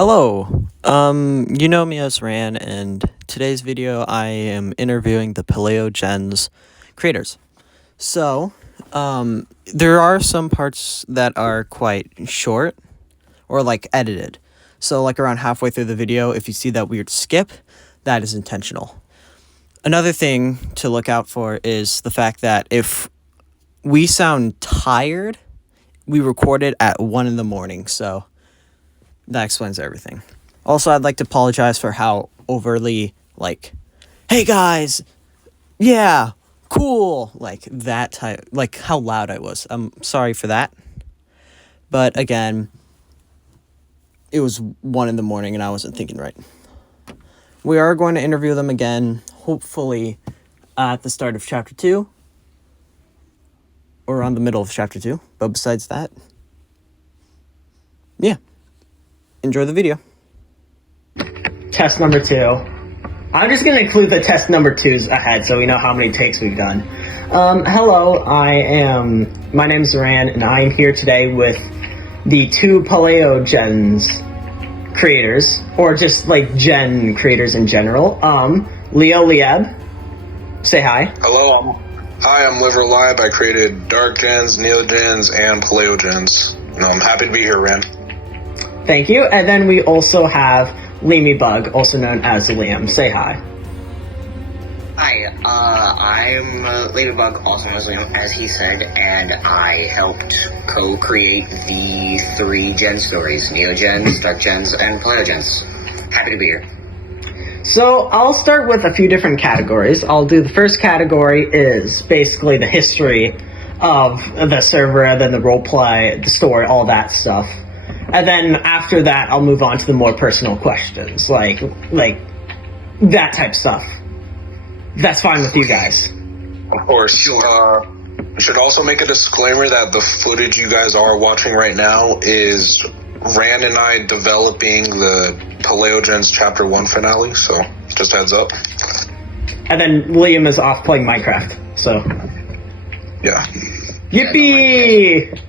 Hello. You know me as Ran, and today's video I am interviewing the Paleo Gens creators. So, there are some parts that are quite short or like edited. So, like around halfway through the video, if you see that weird skip, that is intentional. Another thing to look out for is the fact that if we sound tired, we recorded at 1 in the morning, so that explains everything. Also, I'd like to apologize for how overly, like, hey guys, yeah, cool, like that type, like how loud I was. I'm sorry for that. But again, it was 1 in the morning and I wasn't thinking right. We are going to interview them again, hopefully at the start of chapter 2. Or around the middle of chapter 2. But besides that, yeah. Enjoy the video. Test number 2. I'm just going to include the test number 2s ahead so we know how many takes we've done. Hello, my name's Ran, and I am here today with the 2 Paleo Gens creators, or just like Gen creators in general. Liab, say hi. Hello, I'm Liab. I created Dark Gens, Neo Gens, and Paleo Gens. And I'm happy to be here, Ran. Thank you. And then we also have Liab, also known as Liam. Say hi. Hi, I'm Liab, also known as Liam, as he said, and I helped co-create the 3 Gen stories, Neo Gens, Dark Gens, and Paleo Gens. Happy to be here. So I'll start with a few different categories. I'll do the first category is basically the history of the server, then the roleplay, the story, all that stuff. And then after that, I'll move on to the more personal questions, like that type stuff. That's fine with you guys. Of course. We should also make a disclaimer that the footage you guys are watching right now is Ran and I developing the Paleo Gens Chapter 1 finale, so just heads up. And then Liam is off playing Minecraft, so. Yeah. Yippee!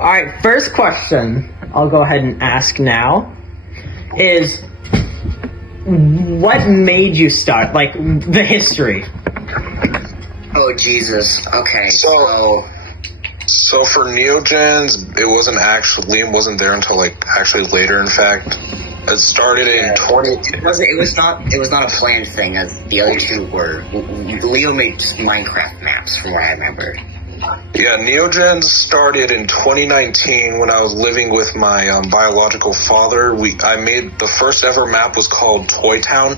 Alright, first question I'll go ahead and ask now is, what made you start? Like, the history. Oh, Jesus. Okay, So for Neo Gens, it wasn't actually, Liam wasn't there until actually later, in fact. It started in 20... It was not a planned thing, as the other 2 were. Leo made Minecraft maps, from what I remember. Yeah, Neo Gens started in 2019 when I was living with my biological father. I made the first ever map was called Toy Town,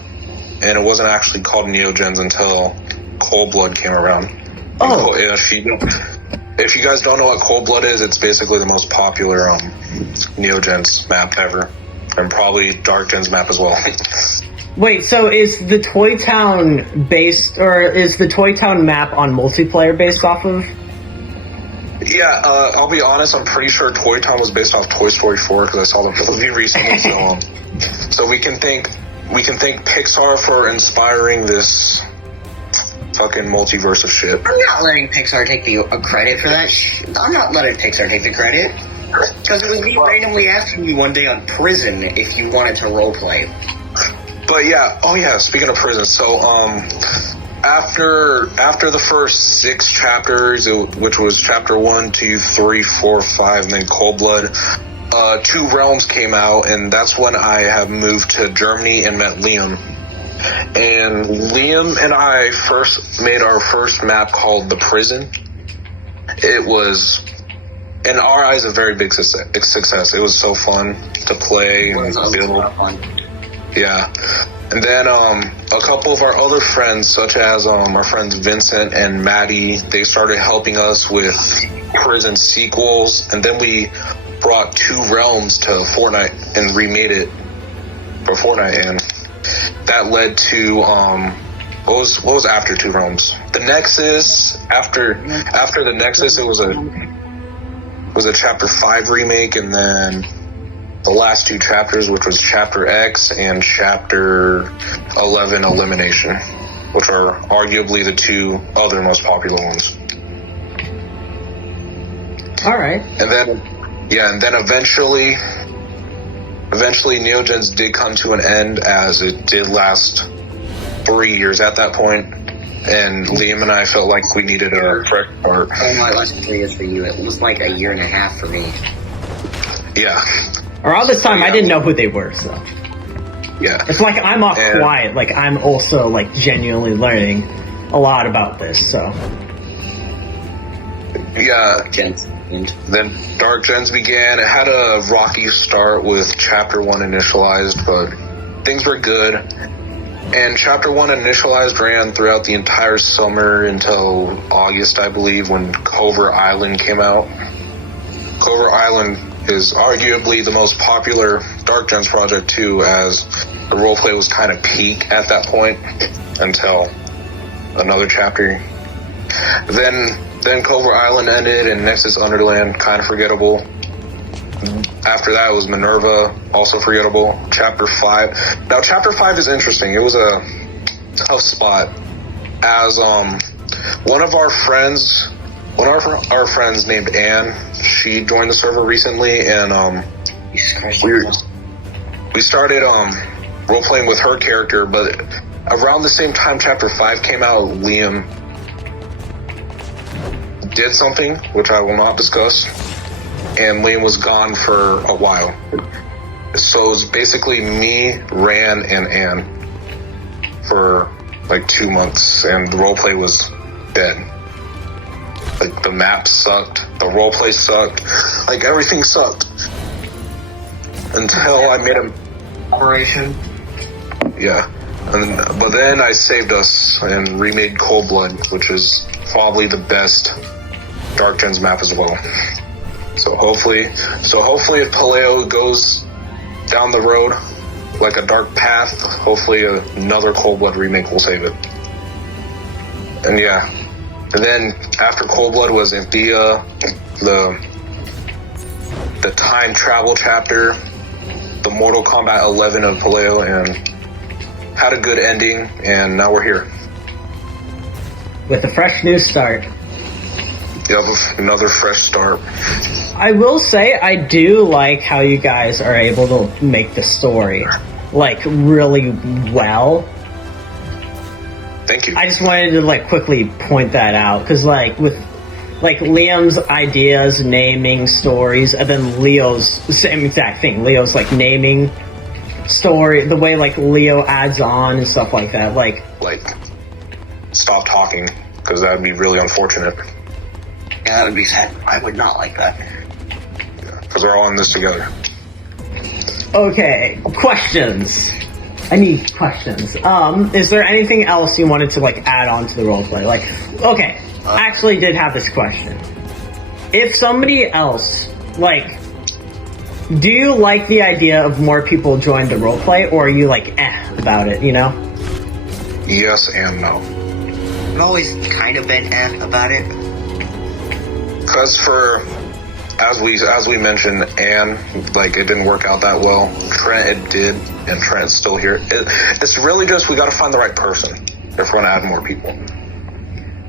and it wasn't actually called Neo Gens until Cold Blood came around. Oh. If you guys don't know what Cold Blood is, it's basically the most popular Neo Gens map ever, and probably Dark Gens map as well. Wait, so is the Toy Town based, or is the Toy Town map on multiplayer based off of? Yeah, I'll be honest, I'm pretty sure Toy Town was based off Toy Story 4 because I saw the movie recently, so we can thank Pixar for inspiring this fucking multiverse of shit. I'm not letting Pixar take the credit for that I'm not letting Pixar take the credit. Because it was me randomly asking you one day on Prison if you wanted to roleplay. But yeah, oh yeah, speaking of Prison, so after the first 6 chapters, which was chapter 1, 2, 3, 4, 5, and then Cold Blood, 2 Realms came out, and that's when I have moved to Germany and met Liam. And Liam and I first made our first map called The Prison. It was, in our eyes, a very big success. It was so fun to play and build. Yeah. And then a couple of our other friends, such as our friends Vincent and Maddie, they started helping us with Prison sequels, and then we brought 2 Realms to Fortnite and remade it for Fortnite, and that led to what was after 2 Realms? The Nexus. After the Nexus, it was a Chapter 5 remake, and then the last 2 chapters, which was Chapter X and Chapter 11 Elimination, which are arguably the 2 other most popular ones. All right. And then yeah, and then eventually Neogens did come to an end, as it did last 3 years at that point, and Liam and I felt like we needed a fresh start. Oh my, last 3 years for you. It was like a year and a half for me. Yeah. Or all this time, I didn't know who they were, so. Yeah. It's like I'm off quiet, like I'm also like genuinely learning a lot about this, so. Yeah. Gens. Then Dark Gens began. It had a rocky start with Chapter 1 initialized, but things were good. And Chapter 1 initialized ran throughout the entire summer until August, I believe, when Cover Island came out. Cover Island is arguably the most popular Dark Gens project too, as the roleplay was kind of peak at that point until another chapter. Then Cover Island ended and Nexus Underland, kind of forgettable. After that, it was Minerva, also forgettable. Chapter 5. Now, Chapter 5 is interesting. It was a tough spot, as one of our friends named Anne, she joined the server recently, and Jesus Christ. we started role-playing with her character, but around the same time Chapter 5 came out, Liam did something, which I will not discuss, and Liam was gone for a while. So it was basically me, Ran, and Anne for like 2 months, and the roleplay was dead. Like, the map sucked, the roleplay sucked, like, everything sucked. Until I made a... Operation. Yeah. But then I saved us and remade Cold Blood, which is probably the best Dark Gens map as well. So hopefully if Paleo goes down the road like a dark path, hopefully another Cold Blood remake will save it. And yeah. And then after Cold Blood was Anthea, the time travel chapter, the Mortal Kombat 11 of Paleo, and had a good ending, and now we're here. With a fresh new start. Yep, another fresh start. I will say, I do like how you guys are able to make the story, like, really well. Thank you. I just wanted to, like, quickly point that out, because, like, with, like, Liam's ideas, naming stories, and then Leo's, same exact thing, Leo's, like, naming story, the way, like, Leo adds on and stuff like that, like, stop talking, because that would be really unfortunate. Yeah, that would be sad. I would not like that. Because we're all in this together. okay, questions. I need questions. Is there anything else you wanted to, like, add on to the roleplay? Like, okay, I actually did have this question. If somebody else, like, do you like the idea of more people join the roleplay, or are you, like, about it, you know? Yes and no. I've always kind of been about it. Because as we mentioned, Anne, like, it didn't work out that well. Trent, it did, and Trent's still here. It's really just, we gotta find the right person if we're gonna add more people.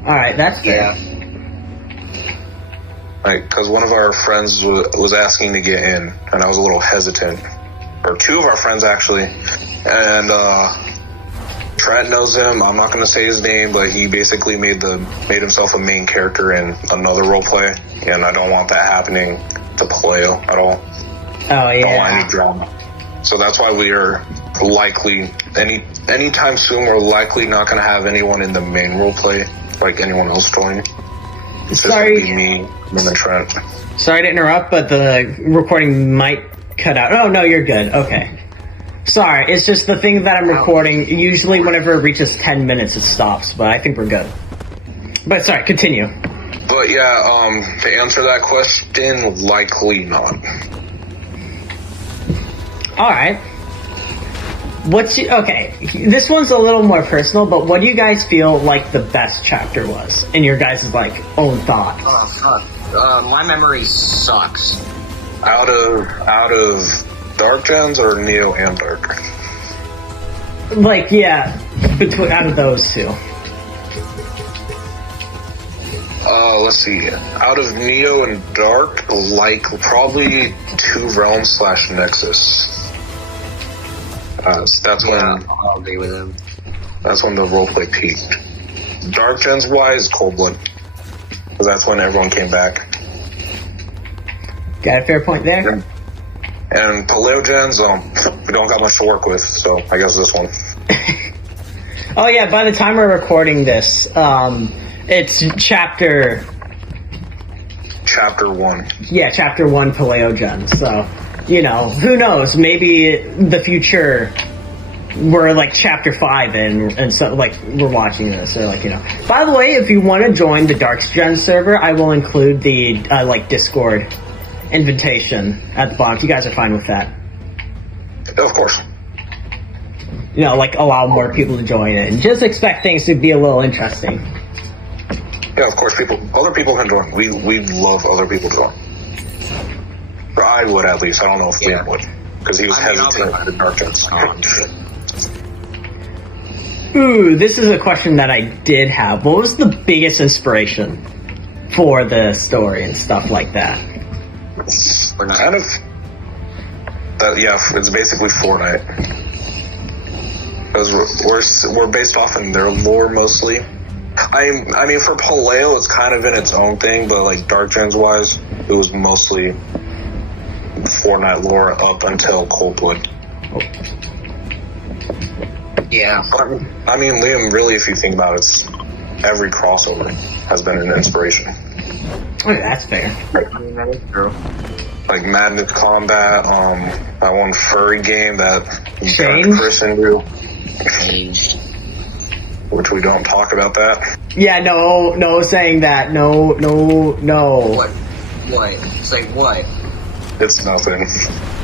Alright, that's fair. Yeah. Like, because one of our friends was asking to get in, and I was a little hesitant. Or two of our friends, actually. And, Trent knows him. I'm not going to say his name, but he basically made himself a main character in another roleplay, and I don't want that happening to Paleo at all. Oh, yeah. I don't want any drama. So that's why we are likely, anytime soon, we're likely not going to have anyone in the main roleplay, like anyone else join. It's just going to be me and then Trent. Sorry to interrupt, but the recording might cut out. Oh, no, you're good. Okay. Sorry, it's just the thing that I'm recording, usually whenever it reaches 10 minutes it stops, but I think we're good. But sorry, continue. But yeah, to answer that question, likely not. Alright. Okay, this one's a little more personal, but what do you guys feel like the best chapter was, in your guys' like, own thoughts? Oh, fuck. My memory sucks. Out of Dark Gens or Neo and Dark? Like, yeah, out of those two. Let's see. Out of Neo and Dark, like probably 2 Realms / Nexus. That's when I'll agree with him. that's when the roleplay peaked. Dark Gens wise, Cold Blood, because that's when everyone came back. Got a fair point there. And Paleo Gens, we don't got much to work with, so I guess this one. Oh yeah, by the time we're recording this, it's chapter 1. Yeah, chapter 1 Paleo Gens. So, you know, who knows? Maybe the future we're like chapter 5 and so like we're watching this or like, you know. By the way, if you want to join the Dark Gens server, I will include the like Discord invitation at the bottom. If you guys are fine with that. Of course. You know, like allow more people to join it and just expect things to be a little interesting. Yeah, of course, other people can join. We love other people to join. Or I would, at least. I don't know if Liam would, because he was hesitant about the Dark Gens. Ooh, this is a question that I did have. What was the biggest inspiration for the story and stuff like that? We're kind of yeah, it's basically Fortnite, because we're based off in their lore mostly. I mean, for Paleo, it's kind of in its own thing, but like Dark Gens wise, it was mostly Fortnite lore up until Cold Blood. Yeah. I mean, Liam, really, if you think about it, every crossover has been an inspiration. Oh, yeah, that's fair. I mean, that is true. Like Madness Combat, that one furry game that Changed? Christian grew, Changed. which we don't talk about that. Yeah, no saying that. No. What? It's like what? It's nothing.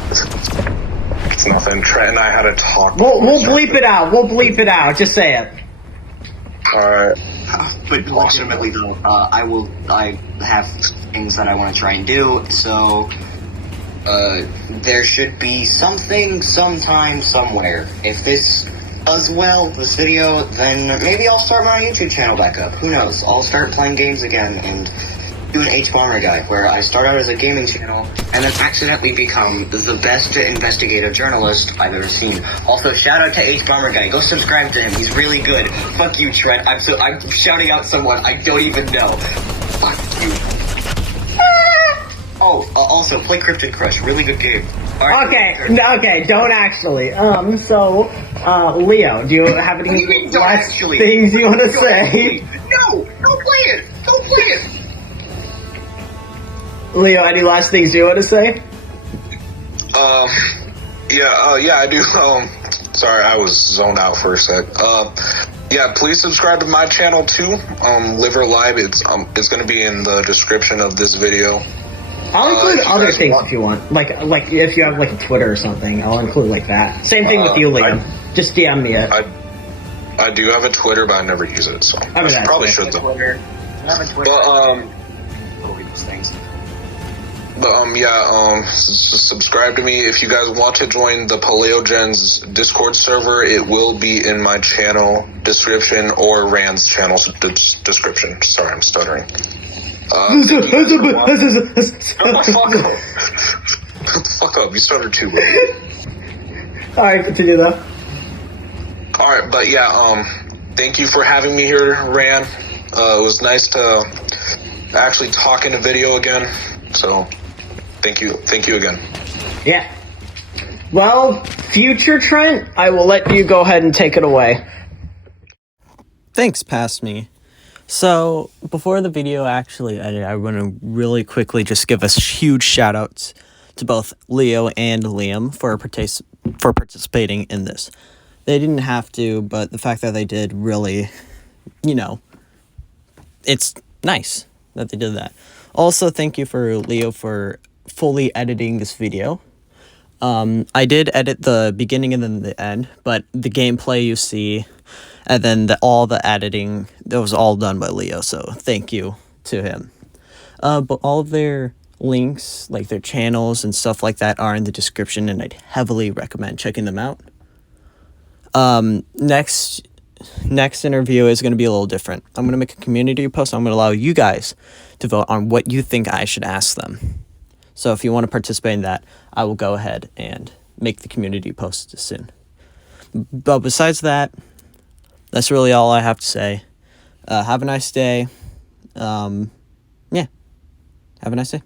It's nothing. Trent and I had a talk. We'll bleep it out. We'll bleep it out. Just say it. Alright. But legitimately though, I have things that I want to try and do, so there should be something sometime somewhere. If this does well, this video, then maybe I'll start my YouTube channel back up. Who knows? I'll start playing games again and do an H-Bomber guy, where I start out as a gaming channel and then accidentally become the best investigative journalist I've ever seen. Also, shout out to H-Bomber guy. Go subscribe to him. He's really good. Fuck you, Trent. I'm shouting out someone I don't even know. Fuck you. Oh, also, play Cryptid Crush. Really good game. Right, Okay, don't actually. So, Leo, do you have any last things you want to say? No, don't play it. Don't play it. Leo, any last things you want to say? Yeah, I do. Sorry, I was zoned out for a sec. Yeah, please subscribe to my channel too. Liab. It's going to be in the description of this video. I'll include other things if you want. Like if you have like a Twitter or something, I'll include like that. Same thing with you, Liam. Just DM me it. I do have a Twitter, but I never use it, so I mean, probably should though. Twitter. I have a Twitter. But I'll read those things. Subscribe to me. If you guys want to join the Paleo Gens Discord server, it will be in my channel description or Rand's channel description. Sorry, I'm stuttering. Fuck up, you stuttered too late. Alright, continue though. Alright, but yeah, thank you for having me here, Rand. It was nice to actually talk in a video again, so thank you again. Yeah. Well, future Trent, I will let you go ahead and take it away. Thanks, past me. So, before the video actually ended, I want to really quickly just give a huge shout out to both Leo and Liam for participating in this. They didn't have to, but the fact that they did really, it's nice that they did that. Also, thank you for Leo for fully editing this video. I did edit the beginning and then the end, but the gameplay you see, and then all the editing, that was all done by Leo, so thank you to him. But all of their links, like their channels and stuff like that, are in the description, and I'd heavily recommend checking them out. Next, next interview is going to be a little different. I'm going to make a community post. I'm going to allow you guys to vote on what you think I should ask them. So if you want to participate in that, I will go ahead and make the community post soon. But besides that, that's really all I have to say. Have a nice day. Yeah, have a nice day.